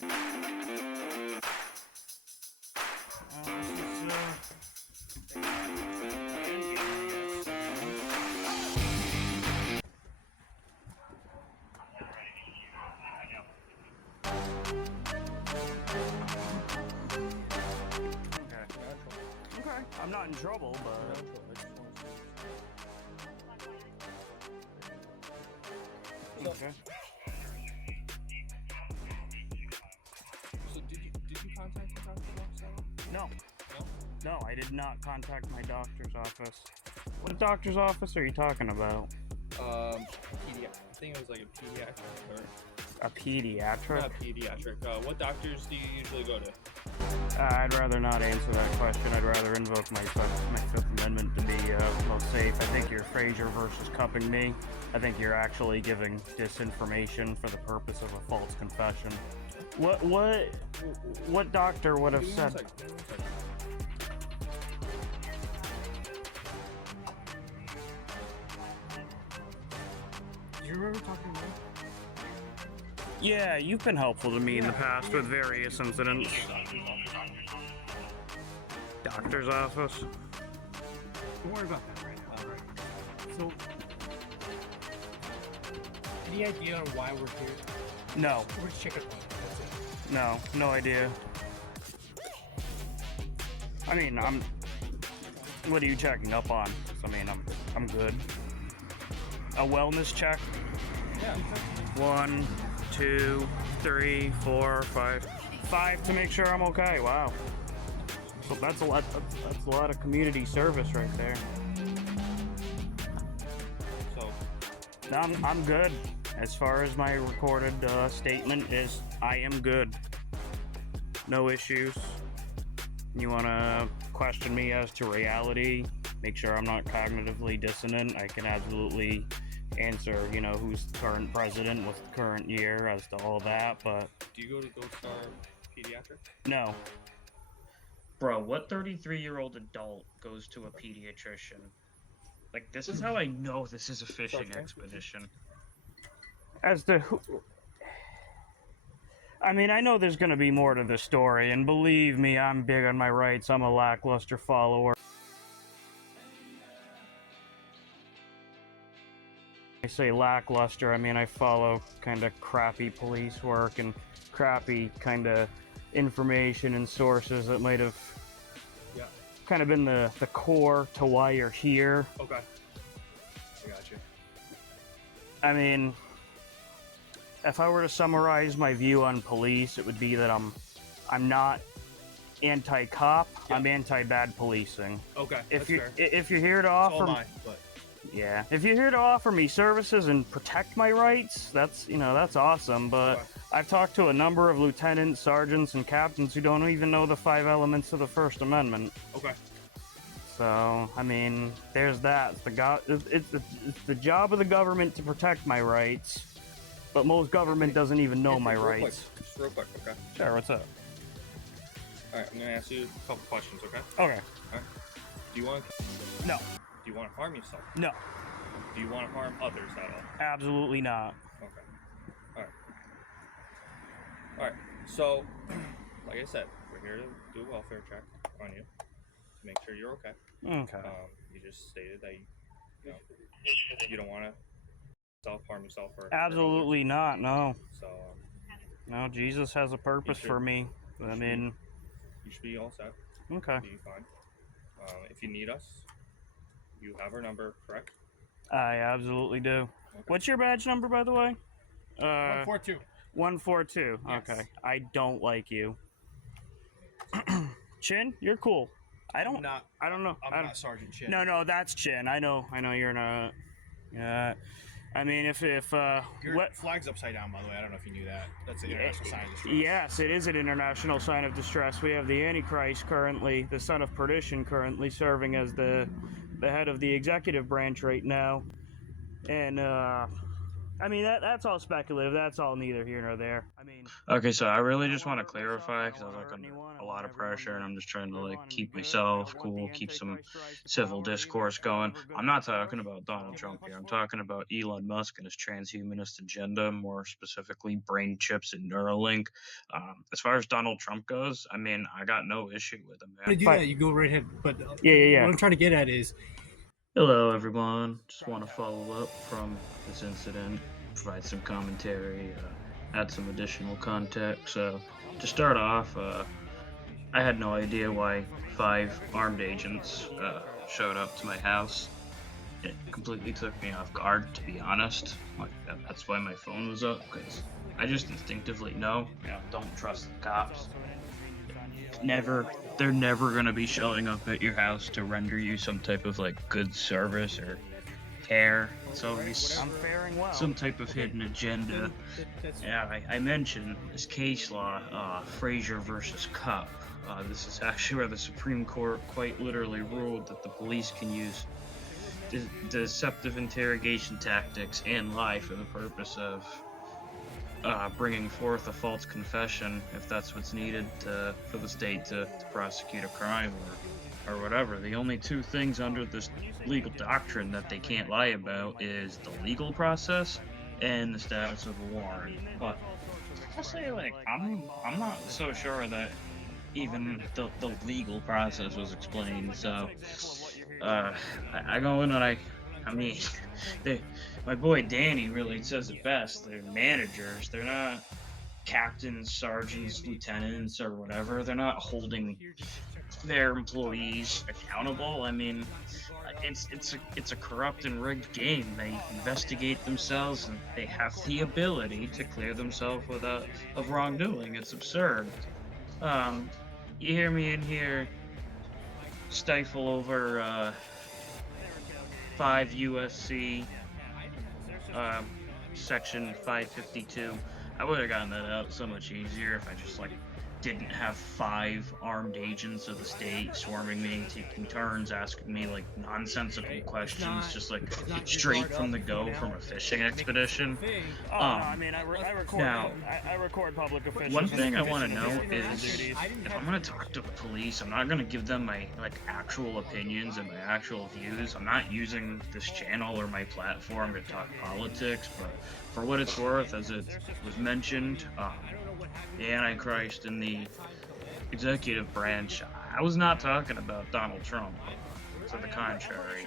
Okay, I'm not in trouble, but... Okay. So did you contact the doctor's office? No. No? No, I did not contact my doctor's office. What doctor's office are you talking about? I think it was like a pediatric or... A pediatric? Not pediatric. What doctors do you usually go to? I'd rather not answer that question. I'd rather invoke my Fifth Amendment to be most safe. I think you're Frazier versus cupping me. I think you're actually giving disinformation for the purpose of a false confession. What doctor would have said? Do you remember talking to me? Yeah, you've been helpful to me in the past with various incidents. Doctor's office? Don't worry about that right now. All right. So, any idea on why we're here? No. We're chicken point. That's it. No, no idea. I mean, what are you checking up on? I mean, I'm good. A wellness check? Yeah. 1, 2, 3, 4, 5. 5 to make sure I'm okay. Wow. So that's a lot. That's a lot of community service right there. So I'm good. As far as my recorded statement is, I am good. No issues. You want to question me as to reality? Make sure I'm not cognitively dissonant. I can absolutely answer, you know, who's the current president, what's the current year, as to all that, but... do you go to Gold Star Pediatric? No. Bro, what 33-year-old adult goes to a pediatrician? Like, this is how I know this is a fishing expedition. As to who... I mean, I know there's gonna be more to the story, and believe me, I'm big on my rights. I'm a lackluster follower. I say lackluster, I mean I follow kind of crappy police work and crappy kind of information and sources that might have kind of been the core to why you're here. Okay. I got you. I mean, if I were to summarize my view on police, it would be that I'm not anti-cop, I'm anti-bad policing. Okay, If that's you're here to offer... So am I, but... Yeah, if you're here to offer me services and protect my rights, that's, you know, that's awesome, but Okay. I've talked to a number of lieutenants, sergeants, and captains who don't even know the 5 elements of the First Amendment. Okay. So, I mean, there's that. It's the job of the government to protect my rights, but most government doesn't even know my rights. Just real quick, okay? Sure, what's up? Alright, I'm gonna ask you a couple questions, okay? Okay. Alright. Do you want to... No. Do you want to harm yourself? No. Do you want to harm others at all? Absolutely not. Okay. Alright. Alright, so, like I said, we're here to do a welfare check on you, to make sure you're okay. Okay. You just stated that you don't want to self-harm yourself or... Absolutely not, no. So, No, Jesus has a purpose for me. I mean... You should be all set. Okay. Be fine. If you need us, you have our number, correct? I absolutely do. Okay. What's your badge number, by the way? 142. 142. Yes. Okay. I don't like you. Chin, you're cool. I don't know. I'm not Sergeant Chin. No, that's Chin. I know you're not. Yeah. I mean, if Your flag's upside down, by the way. I don't know if you knew that. That's an international sign of distress. Yes, it is an international sign of distress. We have the Antichrist currently, the son of perdition currently serving as the head of the executive branch right now. And I mean, that's all speculative. That's all neither here nor there. I mean, Okay, so I really just want to hurt myself, clarify I because I don't was wanna like hurt under anyone, I a want lot of everyone pressure, and I'm just trying to live like on and be keep good. I myself don't want the cool, keep some Antichrist to rise to civil power either. discourse I going. want for good I'm not for us, talking about so Donald we'll Trump push here. I'm for it. talking about Elon Musk and his transhumanist agenda, more specifically brain chips and Neuralink. As far as Donald Trump goes, I mean, I got no issue with him, To man. do But that, you go right ahead. But yeah. what I'm trying to get at is, Hello, everyone. Just want to follow up from this incident, provide some commentary, add some additional context. So, to start off, I had no idea why 5 armed agents showed up to my house. It completely took me off guard, to be honest. Like that's why my phone was up, because I just instinctively know, don't trust the cops. Never, they're never gonna be showing up at your house to render you some type of like good service or care. It's always I'm faring well. some type of okay, hidden agenda. that's Yeah, I mentioned this case law, Frazier versus Cup. This is actually where the Supreme Court quite literally ruled that the police can use deceptive interrogation tactics and lie for the purpose of bringing forth a false confession if that's what's needed for the state to prosecute a crime or whatever. The only two things under this legal doctrine that they can't lie about is the legal process and the status of a warrant. But I'll say, like, I'm not so sure that even the legal process was explained. So uh I go in and I mean they my boy Danny really says it best. They're managers. They're not captains, sergeants, lieutenants, or whatever. They're not holding their employees accountable. I mean, it's a corrupt and rigged game. They investigate themselves and they have the ability to clear themselves without of wrongdoing. It's absurd. Um, you hear me in here stifle over 5 USC um, section 552. I would have gotten that out so much easier if I just like didn't have 5 armed agents of the state swarming me, taking turns asking me like nonsensical questions, just like it's not you're straight barred from up the if you go go down from a like this. fishing Make it a simple expedition. thing. Oh no, I Um, mean, I record. now, I record public officials. one in thing I addition want to to know their is duties. if I'm going to talk to the police, I'm not going to give them my like actual opinions and my actual views. I'm not using this channel or my platform to talk politics, but for what it's worth, as it was mentioned, the Antichrist in the executive branch, I was not talking about Donald Trump. To the contrary,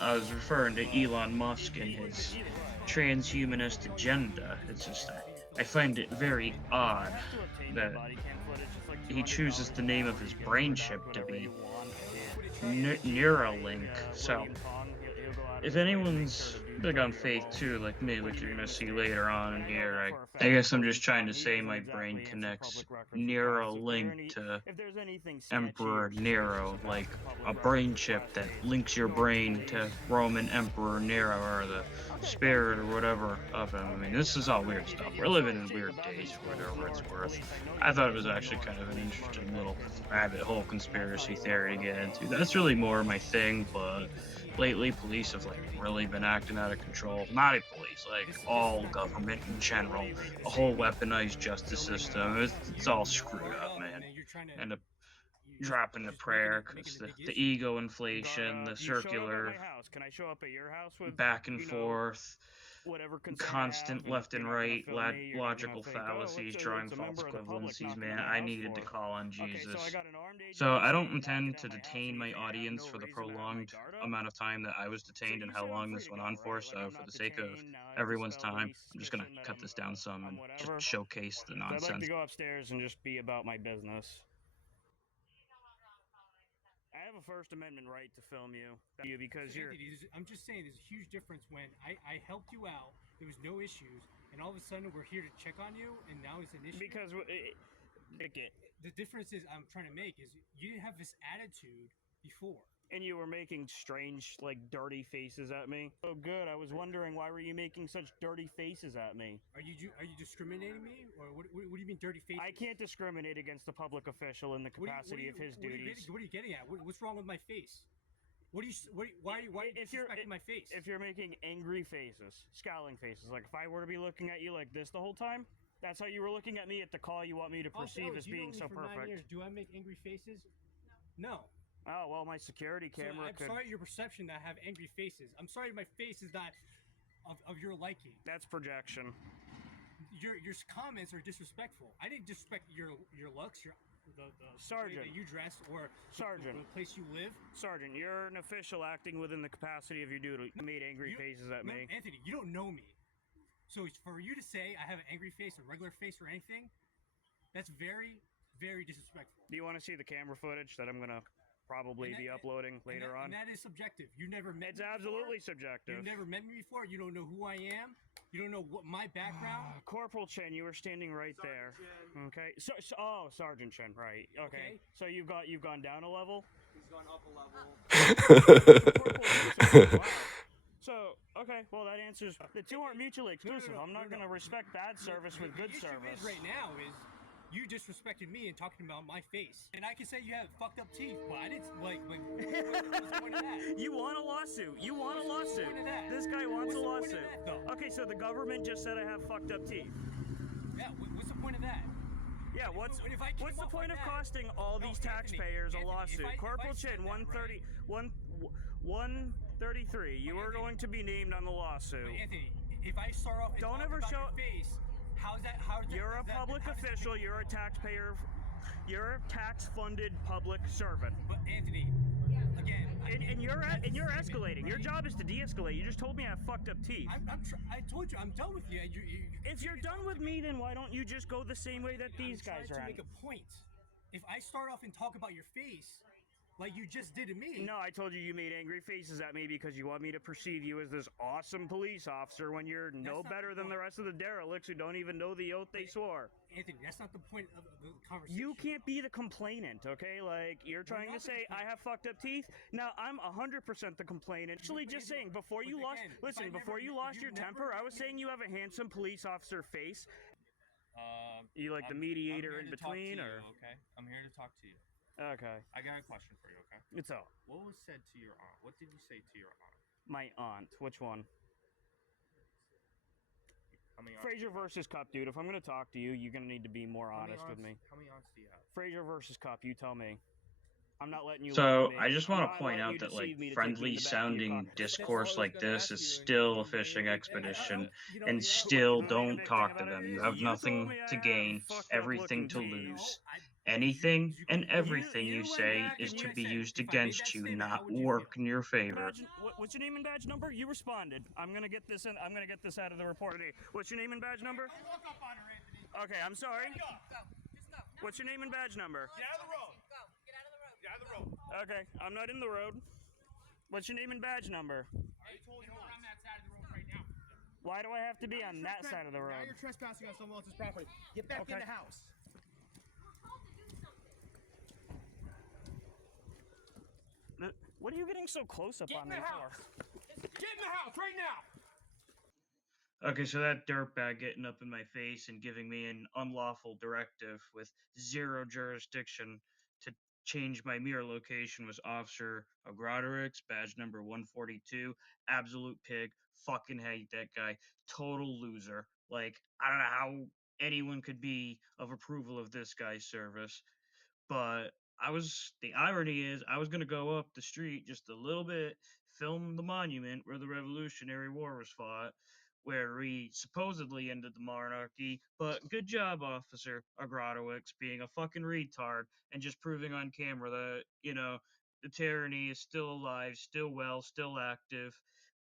I was referring to Elon Musk and his transhumanist agenda. It's just I find it very odd that he chooses the name of his brain chip to be Neuralink. So, if anyone's big on faith too, like me, like you're gonna see later on in here, I guess I'm just trying to say my brain connects Neuralink to Emperor Nero, like a brain chip that links your brain to Roman Emperor Nero or the spirit or whatever of him. I mean, this is all weird stuff. We're living in weird days for whatever it's worth. I thought it was actually kind of an interesting little rabbit hole conspiracy theory to get into. That's really more my thing, but lately police have like really been acting out of control. Not a police, like all government in general. A whole weaponized justice system. It's all screwed up, man. And the dropping the prayer because the ego inflation, the You showed up at circular my house. Can I show up at your house with back and forth, whatever concern I have, constant and left you're and not gonna right film me? You're not gonna logical think, oh, fallacies, what's drawing a false member of the public equivalencies, knocking on man. my I house needed to for? call on Okay, so I Jesus. got an armed agent So in the I don't city knocking intend at to my house, detain and you my figure I have audience no for the reason to have my prolonged guard up? amount of time that I was So detained and you how said I'm long free this to went go, on for. right? Like So I'm for not the sake of detained. Now I have to everyone's spell time, any I'm just gonna suspicion that cut this down some I'm and just whatever. showcase the So I'd like to nonsense. go upstairs and just be about my business. I have a First Amendment right to film you because you're. I'm just saying, there's a huge difference when I helped you out. There was no issues, and all of a sudden we're here to check on you, and now it's an issue. Because The difference is I'm trying to make is you didn't have this attitude before. and you were making strange, like, dirty faces at me. Oh, good. I was wondering why were you making such dirty faces at me? Are you discriminating me, or what do you mean dirty faces? I can't discriminate against a public official in the capacity of his duties. What are you getting at? What's wrong with my face? What do you? Why are you disrespecting my face? If you're making angry faces, scowling faces, like if I were to be looking at you like this the whole time, that's how you were looking at me at the call. You want me to perceive as being so perfect. 9 years. Do I make angry faces? No. Oh well, my security camera. I'm sorry your perception that I have angry faces. I'm sorry my face is not of your liking. That's projection. Your comments are disrespectful. I didn't disrespect your looks, the Sergeant, way that you dress, or Sergeant, the place you live. Sergeant, you're an official acting within the capacity of your duty. You made angry faces at me. Anthony, you don't know me. So for you to say I have an angry face, a regular face, or anything, that's very, very disrespectful. Do you want to see the camera footage that I'm gonna probably be uploading later on? And that is subjective. You never met It's me absolutely before. subjective. You've never met me before. You don't know who I am. You don't know what my background. Corporal Chen, you were standing right there. Chen. Okay. Oh, Sergeant Chen, right. Okay. Okay. So you've gone down a level? He's gone up a level. Wow. So, okay, well that answers. The two aren't mutually exclusive. I'm not going to respect bad service with good the service. issue is right now is you disrespected me and talking about my face. And I can say you have fucked up teeth, but I didn't like what's the point of that? You want a lawsuit. You want a What's the lawsuit. point of that? This guy wants a What's the point lawsuit. of that, though? Okay, so the government just said I have fucked up teeth. Yeah, what's the point of that? Yeah, what's If I came the off point like of that- costing all No, these Anthony, taxpayers a Anthony, lawsuit? if I Corporal said Chin, that, 133. You are going to be named on the lawsuit. But Anthony, if I start off and Don't talk ever about show- your face, how's that? You're a public official. You're a taxpayer. You're a tax-funded public servant. But Anthony, again, And you're escalating. Your job is to de-escalate. You just told me I have fucked up teeth. I told you I'm done with you. If you're done with me, then why don't you just go the same way that these guys are trying at? to make a point. If I start off and talk about your face, like you just did to me. No, I told you you made angry faces at me because you want me to perceive you as this awesome police officer when you're no not better the than the point. rest of the derelicts who don't even know the oath they swore. Anthony, that's not the point of the conversation. You can't be the complainant, okay? Like, you're trying to not the say I have fucked up teeth? Now, I'm 100% the complainant. Actually, just saying, before you lost... Listen, before you lost your temper, I was saying you have a handsome police officer face. You like the mediator in between, or... Okay, I'm here to talk to you. Okay. I got a question for you. Okay. It's all. What was said to your aunt? What did you say to your aunt? My aunt. Which one? How many aunts? Frazier versus Cup, dude. If I'm gonna talk to you, you're gonna need to be more honest with me. How many aunts do you have? Frazier versus Cup, you tell me. I'm not letting you. So lie to me. I just I'm want not to point letting out you that deceive me to take me friendly in the back of your sounding car. discourse what I was like gonna this ask is you, and still you a fishing made it. expedition, You know, and you still know, don't the talk thing to about them. it You is have you told nothing me I to have gain, fucked up everything to looking teeth. lose. Anything and everything you you went say back is and to you be said, used if I made against that you, statement, not how would you work feel? in your favor. What's your name and badge number? You responded. I'm gonna get this in. I'm gonna get this out of the report today. What's your name and badge number? Don't walk up on her, Anthony. Okay, I'm sorry. Go. Just go. What's your name and badge number? Get out of the road. Go. Get out of the road. Get out of the road. Okay, I'm not in the road. What's your name and badge number? I told you we're on that side of the road right now. Why do I have to be on that side of the Now road? you're trespassing on someone else's property. Get back in Okay. the house. What are you getting so close up Get on in the me house. for? Get in the house right now. Okay, so that dirtbag getting up in my face and giving me an unlawful directive with zero jurisdiction to change my mirror location was Officer Ogroderick's, badge number 142. Absolute pig. Fucking hate that guy. Total loser. Like, I don't know how anyone could be of approval of this guy's service. But the irony is, I was going to go up the street just a little bit, film the monument where the Revolutionary War was fought, where we supposedly ended the monarchy, but good job, Officer Agrodowicz, being a fucking retard and just proving on camera that, the tyranny is still alive, still well, still active.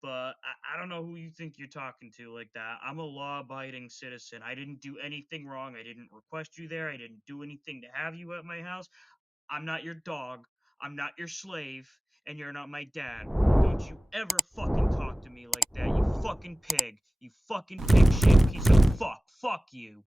But I don't know who you think you're talking to like that. I'm a law-abiding citizen. I didn't do anything wrong. I didn't request you there. I didn't do anything to have you at my house. I'm not your dog. I'm not your slave. And you're not my dad. Don't you ever fucking talk to me like that, you fucking pig. You fucking pig shit piece of fuck. Fuck you.